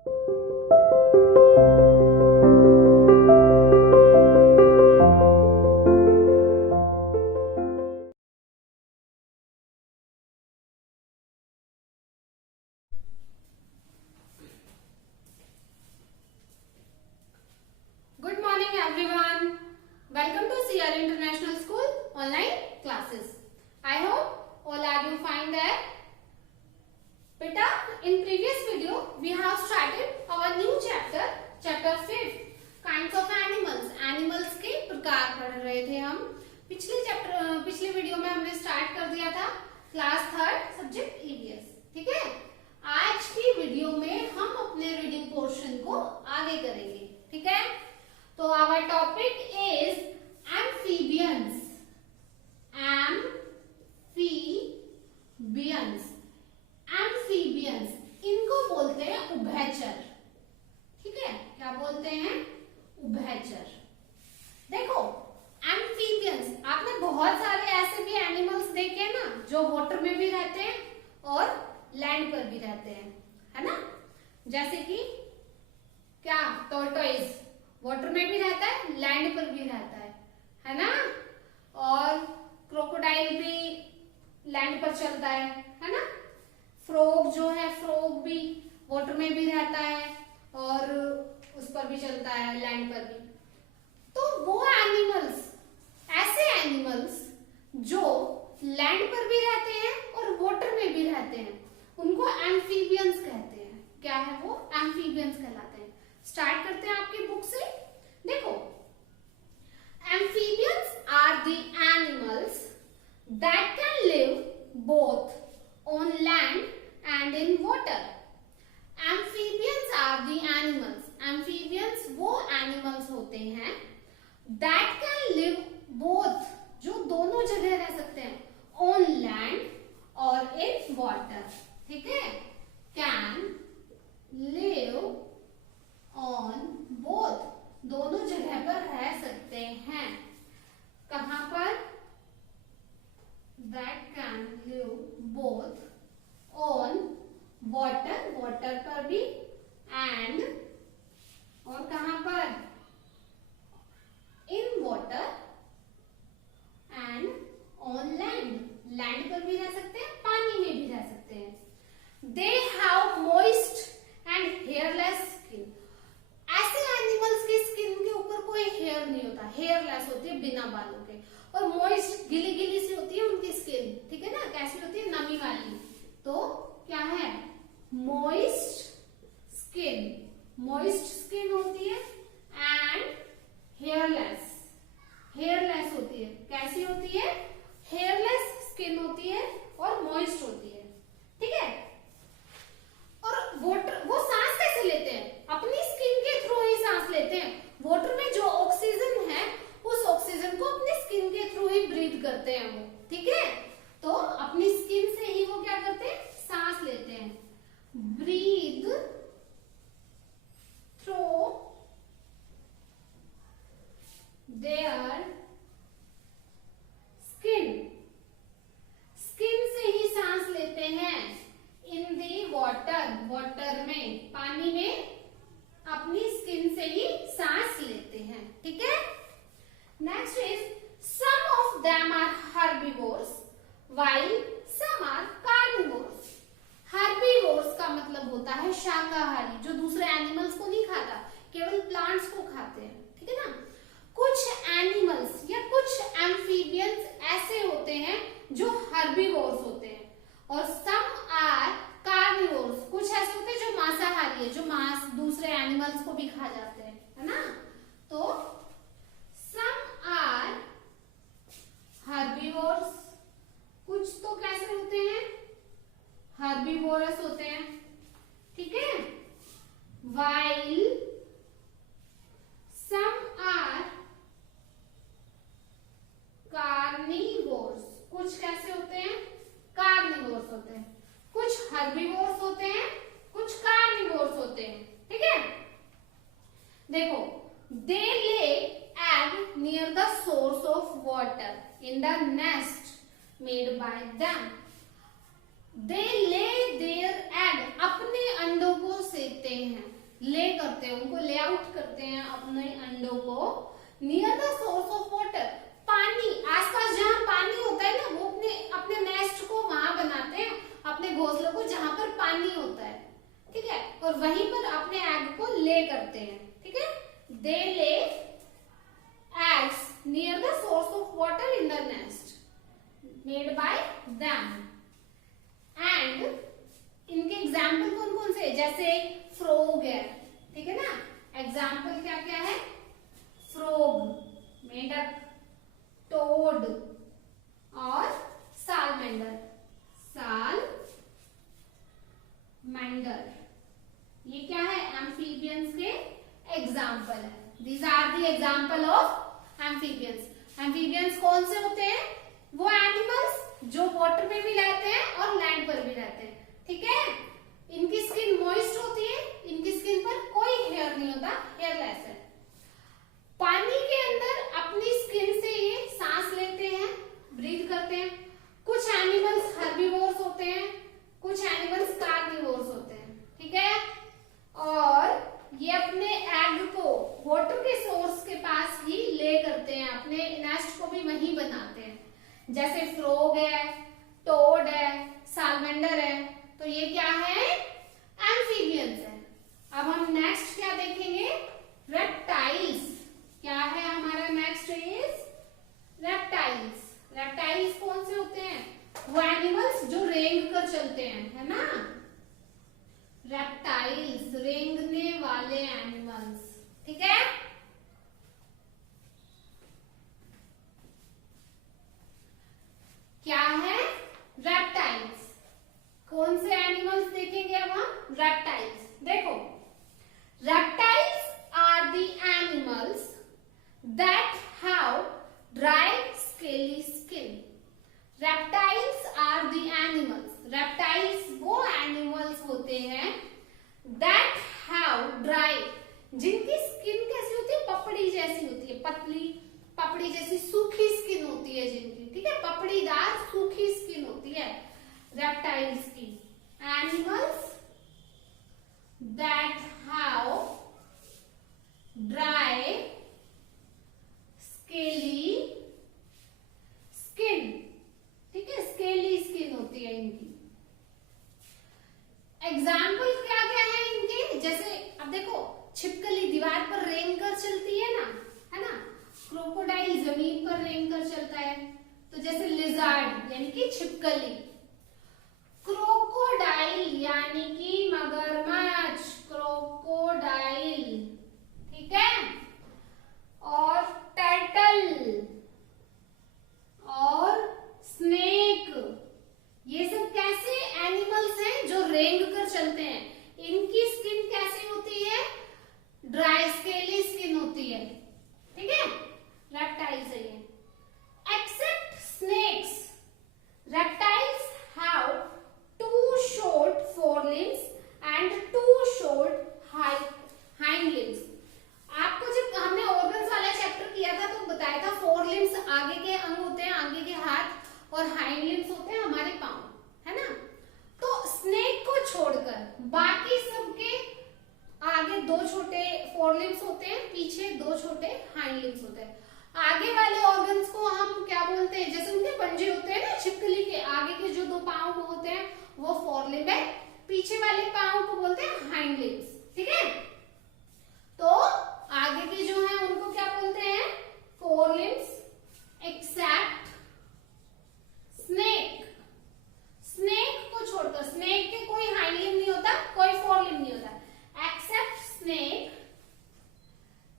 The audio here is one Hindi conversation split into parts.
Good morning everyone. Welcome to CR International School online classes. I hope all are you fine there. Beta, in previous video we have started our new chapter, chapter 5, kinds of animals. Animals के प्रकार पढ़ रहे थे हम. पिछले वीडियो में हमने स्टार्ट कर दिया था क्लास 3 सब्जेक्ट EVS. ठीक है. आज की वीडियो में हम अपने रीडिंग पोर्शन को आगे करेंगे. ठीक है. तो our topic is amphibians. Amphibians. इनको बोलते हैं उभयचर. ठीक है. क्या बोलते हैं? उभयचर. देखो एम्फीबियंस, आपने बहुत सारे ऐसे भी एनिमल्स देखे हैं ना जो वाटर में भी रहते हैं और लैंड पर भी रहते हैं, है ना. जैसे कि क्या, टॉर्टोइज वाटर में भी रहता है, लैंड पर भी रहता है ना. और क्रोकोडाइल भी लैंड पर चलता है ना. फ्रॉग जो है, फ्रॉग भी वाटर में भी रहता है और उस पर भी चलता है, लैंड पर भी. तो वो एनिमल्स, ऐसे एनिमल्स जो लैंड पर भी रहते हैं और वाटर में भी रहते हैं, उनको एम्फीबियंस कहते हैं. क्या है वो? एम्फीबियंस कहलाते हैं. स्टार्ट करते हैं आपकी बुक से. देखो, amphibians are the animals that can live both on land and in water. Amphibians are the animals. Amphibians वो animals होते हैं that can live both, जो दोनों जगह रह सकते हैं, on land और in water. ठीक है. Can live on both, दोनों जगह पर रह सकते हैं. कहां पर? That can live both on water, water पर भी, and और कहां पर? In water and on land, land पर भी रह सकते हैं, पानी में भी रह सकते हैं. They have moist and hairless skin. ऐसे एनिमल्स की स्किन के ऊपर कोई हेयर नहीं होता, हेयरलेस होती है, बिना बालों के. और मॉइस्ट, गिली गिली सी होती है उनकी स्किन. ठीक है ना. कैसी होती है? नमी वाली. तो क्या है? Moist skin. मॉइस्ट स्किन होती है एंड हेयरलेस. हेयरलेस होती है. कैसी होती है? हेयरलेस स्किन होती है और मॉइस्ट होती है. ठीक है. और वाटर, वो सांस कैसे लेते हैं? अपनी स्किन के थ्रू ही सांस लेते हैं. वाटर में जो ऑक्सीजन है उस ऑक्सीजन को अपनी स्किन के थ्रू ही ब्रीथ करते हैं वो. ठीक है. तो अपनी स्किन से ही वो क्या करते हैं? सांस लेते हैं. Breathe through their skin. Skin से ही सांस लेते हैं. इन दी वाटर, वाटर में, पानी में अपनी स्किन से ही सांस लेते हैं. ठीक है. Next is some of them are herbivores while some are carnivores. Herbivores का मतलब होता है शाकाहारी, जो दूसरे एनिमल्स को नहीं खाता, केवल प्लांट्स को खाते हैं. ठीक है ना. कुछ एनिमल्स या कुछ एम्फीबियंस ऐसे होते हैं जो हर्बीवोर्स होते हैं और सम आर कार्निवोर्स, कुछ ऐसे होते हैं जो मांसाहारी है, जो मांस दूसरे एनिमल्स को भी खा जाते हैं, है ना. तो सम आर हर्बीवोर्स, कुछ तो कैसे होते हैं? हर्बीवोरस होते हैं. ठीक है. वाइल सम आर कार्निवोर्स, कुछ कैसे होते हैं? कार्निवोर्स होते हैं. कुछ हर्बीवोर्स होते हैं, कुछ कार्निवोर्स होते हैं. ठीक है. देखो, they lay egg near the source of water in the nest made by them. They lay their egg, अपने अंडों को सेते हैं. घोंसलों को near the source of water, पानी आसपास जहाँ पानी होता है ना, वो अपने अपने नेस्ट को वहां बनाते हैं, अपने घोंसलों को जहां पर पानी होता है, ठीक है, और वहीं पर अपने एग को ले करते हैं, ठीक है। दे ले eggs near the source of water in the nest made by them, and इनके एग्जाम्पल कौन कौन से, जैसे फ्रॉग है, ठीक है ना, एग्जाम्पल क्या क्या है, फ्रॉग, मेंढक, टोड और सालमेंडर, ये क्या है, एम्फीबियंस के एग्जाम्पल है। These are the example of amphibians. Amphibians कौन से होते हैं, वो एनिमल्स जो वाटर में भी रहते हैं और लैंड पर भी रहते हैं, ठीक है। इनकी स्किन मॉइस्ट होती है, इनकी स्किन पर कोई हेयर नहीं होता, हेयरलेस है। पानी के अंदर अपनी स्किन से ये सांस लेते हैं, ब्रीथ करते हैं। कुछ एनिमल्स हर्बीवोर्स होते हैं, कुछ एनिमल्स कार्निवोर्स होते हैं, ठीक है। और ये अपने एग को वाटर के सोर्स के पास ही ले करते हैं, अपने नेस्ट को भी वहीं बनाते हैं, जैसे फ्रॉग है, टोड है, सालमेंडर है, तो ये क्या है, एम्फीबियंस है। अब हम नेक्स्ट क्या देखेंगे, रेप्टाइल्स। क्या है हमारा नेक्स्ट इज रेप्टाइल्स। रेप्टाइल्स कौन से होते हैं, वो एनिमल्स जो रेंग कर चलते हैं, है ना, रेप्टाइल्स, रेंगने वाले एनिमल्स, ठीक है। क्या है, रेप्टाइल्स। कौन से एनिमल्स देखेंगे अब हम, रेप्टाइल्स। देखो, reptiles are the animals that have dry scaly skin. Reptiles are the animals, reptiles वो एनिमल्स होते हैं दैट हैव ड्राई, जिनकी स्किन कैसी होती है, पपड़ी जैसी होती है, पतली पपड़ी जैसी सूखी स्किन होती है जिनकी, ठीक है, पपड़ीदार सूखी स्किन होती है रेप्टाइल्स की। Animals that have dry scaly skin, ठीक है, स्केली स्किन होती है इनकी। एग्जाम्पल क्या क्या है इनके, जैसे अब देखो, छिपकली दीवार पर रेंग कर चलती है ना, है ना, क्रोकोडाइल जमीन पर रेंग कर चलता है, तो जैसे लिजार्ड यानी कि छिपकली, क्रोकोडाइल यानी कि मगरमच्छ, क्रोकोडाइल, ठीक है, और टर्टल और स्नेक, ये सब कैसे एनिमल्स हैं जो रेंग कर चलते हैं। इनकी स्किन कैसी होती है, ड्राई स्केली स्किन होती है, ठीक है, रेप्टाइल्स है ये। Except snakes, reptiles have 2 short forelimbs and 2 short hind limbs। आपको जब हमने ऑर्गन्स वाला चैप्टर किया था तो बताया था 4 limbs आगे के अंग होते हैं, आगे के हाथ, और हाइंड लिम्स होते हैं हमारे पांव, है ना। तो स्नेक को छोड़कर बाकी सबके आगे 2 छोटे फोरलिम्स होते हैं, पीछे 2 छोटे हाइंड लिम्स होते हैं। आगे वाले ऑर्गन्स को हम क्या बोलते हैं, जैसे उनके पंजे होते हैं ना छिपकली के, आगे के जो 2 पांव होते हैं वो फोरलिम्ब है, पीछे वाले पांव को बोलते हैं हाइंड लिम्स, ठीक है। तो आगे के जो है उनको क्या बोलते हैं, फोरलिम्स, एक्सेप्ट स्नेक। स्नेक को छोड़कर, स्नेक के कोई हाइंड लिम्ब नहीं होता, कोई फोर लिम्ब नहीं होता, except snake,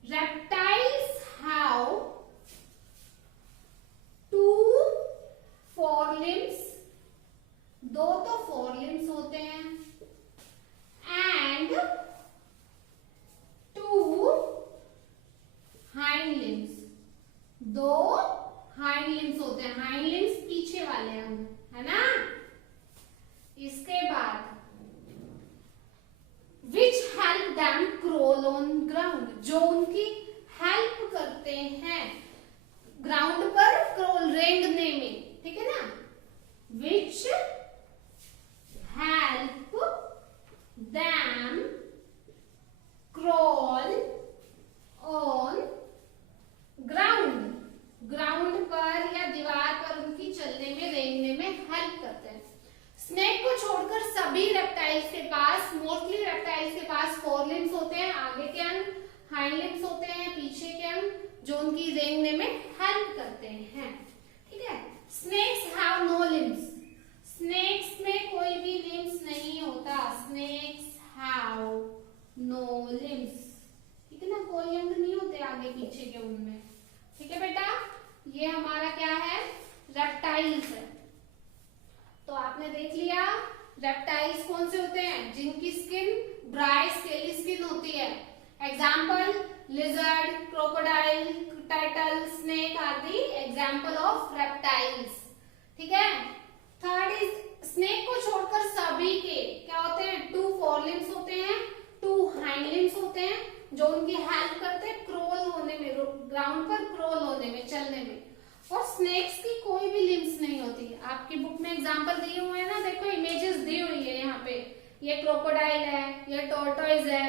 reptiles have 2 forelimbs, 2 तो forelimbs होते हैं, and 2 hind limbs, 2 hind limbs होते हैं, हाइंड लिम्स पीछे वाले अंग, है ना। इसके बाद which help them crawl on ground, जो उनकी हेल्प करते हैं ग्राउंड पर क्रोल रेंगने में, ठीक है ना। Which help them crawl on आगे के अंग, हाइंड लिम्स होते हैं पीछे के अंग, जो उनकी रेंगने में हेल्प करते हैं। ठीक है। Snakes have no limbs, snakes में कोई भी लिम्स नहीं होता। स्नेक्स हैव नो लिम्स, ठीक है ना, कोई अंग नहीं होते आगे पीछे के उनमें। ठीक है बेटा, ये हमारा क्या है, रेप्टाइल्स है। तो आपने देख लिया रेप्टाइल्स कौन से होते हैं, जिनकी स्किन ड्राई स्केली स्किन होती है। Example lizard, crocodile, turtle, snake are the example of reptiles. ठीक है। थर्ड इज स्नेक को छोड़कर सभी के क्या होते हैं, 2 फोरलिम्स होते हैं, 2 हाइंड लिम्स होते हैं, जो उनकी हेल्प करते हैं क्रोल होने में, ग्राउंड पर क्रोल होने में, चलने में। और स्नेक्स की कोई भी लिम्स नहीं होती। आपकी बुक में एग्जांपल दिए हुए हैं ना, देखो इमेजेस दी हुई है यहाँ पे। ये क्रोकोडाइल है, ये टॉर्टोइज है,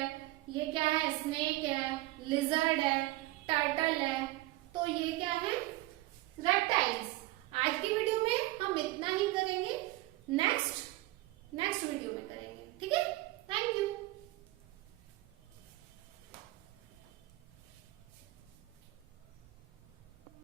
ये क्या है, स्नेक है, लिजर्ड है, टर्टल है। तो ये क्या है, रेप्टाइल्स। आज की वीडियो में हम इतना ही करेंगे। नेक्स्ट